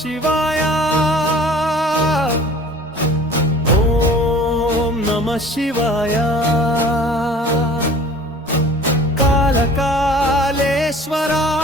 శివాయ. ఓం నమ శివాయ. కాళకాళేశ్వరా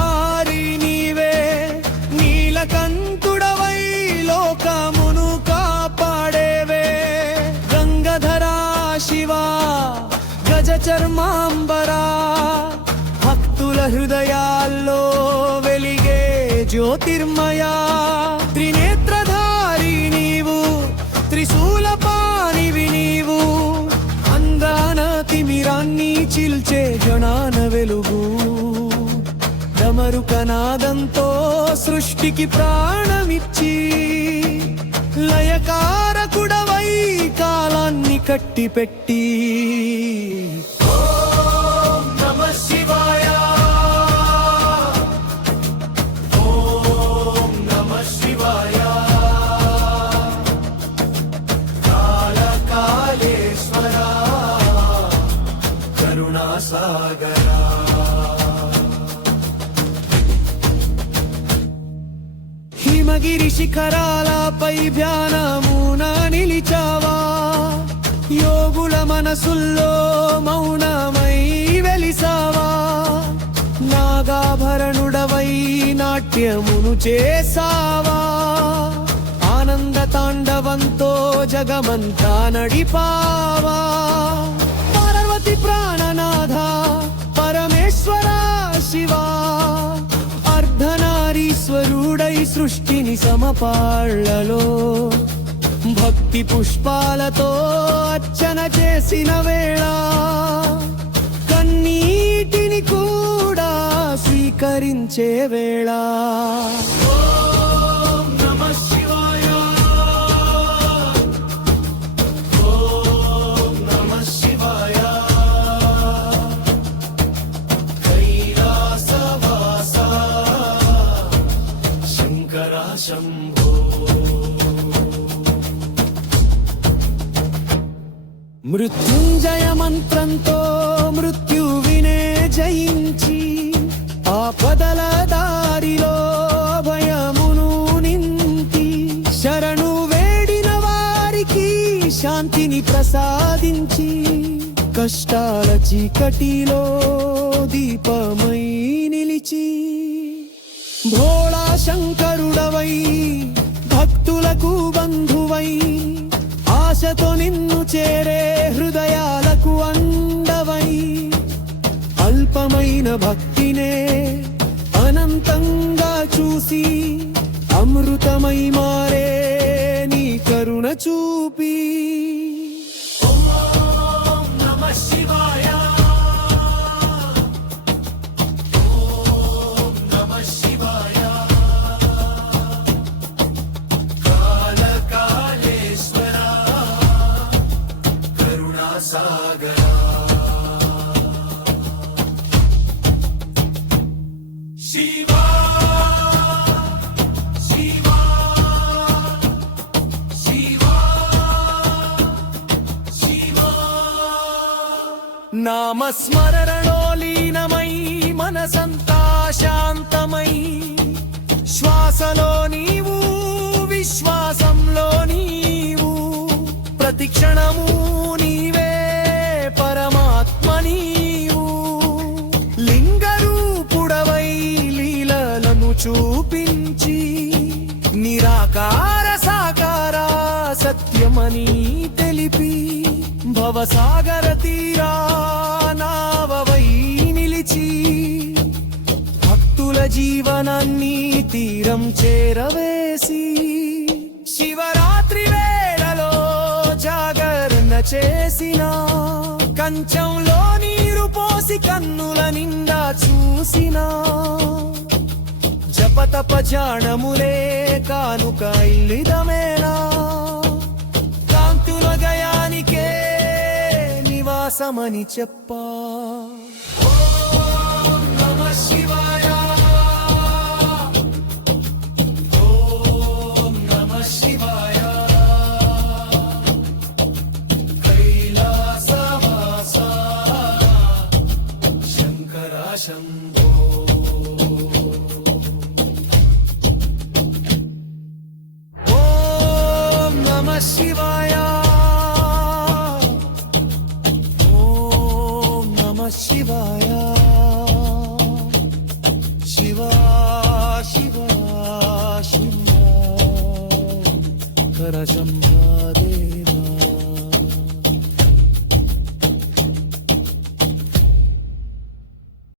చర్మాంబరా భక్తుల హృదయాల్లో వెలిగే జ్యోతిర్మయా. త్రినేత్రధారి నీవు త్రిశూల త్రిశూలపాణివి నీవు. అందాన తిమిరాన్ని చిల్చే జనాన వెలుగు. డమరుకనాదంతో సృష్టికి ప్రాణమిచ్చి లయకారకుడవై కాలాన్ని కట్టిపెట్టి. కాళకాళేశ్వరా కరుణాసాగరా హిమగిరి శిఖరాలపై ధ్యానమున నిలిచావా? యోగుల మనసుల్లో మౌనమై వెలిసావా? నాగాభరణుడవై నాట్యమును చేసావా? ఆనంద తాండవంతో జగమంతా నడిపావా? పార్వతి ప్రాణనాథ పరమేశ్వర శివా అర్ధనారీశ్వరుడై సృష్టిని సమపాళ్ళలో భక్తి పుష్పాలతో అర్చన చేసిన వేళ కన్నీటిని కూడా స్వీకరించే వేళ. మృత్యుంజయ మంత్రంతో మృత్యువినే జయించి ఆపదల దారిలో భయమును నింపి శరణు వేడిన వారికి శాంతిని ప్రసాదించి కష్టాల చీకటిలో దీపమై నిలిచి భో ఆశతో నిన్ను చేరే హృదయాలకు అండవై అల్పమైన భక్తినే అనంతంగా చూసి అమృతమై మారే నీ కరుణ చూపి. శివాయ నామస్మరణలో లీనమై మనసంతా శాంతమై శ్వాసలో నీవు విశ్వాసంలో నీవు ప్రతిక్షణము నీవు సత్యమని తెలిపి భవసాగర తీరావై నిలిచి భక్తుల జీవనాన్ని తీరం చేరవేసి శివరాత్రి వేళలో జాగరణ చేసిన కంచంలో నీరు పోసి కన్నుల నిండా చూసిన జపతప జాణములే కానుక ఇల్లిదమేనా? నివాసమని చెప్పా. ఓం నమః శివాయ శంభో ఓం శివాయ. శివాయ. శివ శివ శివ. కర శంభాదే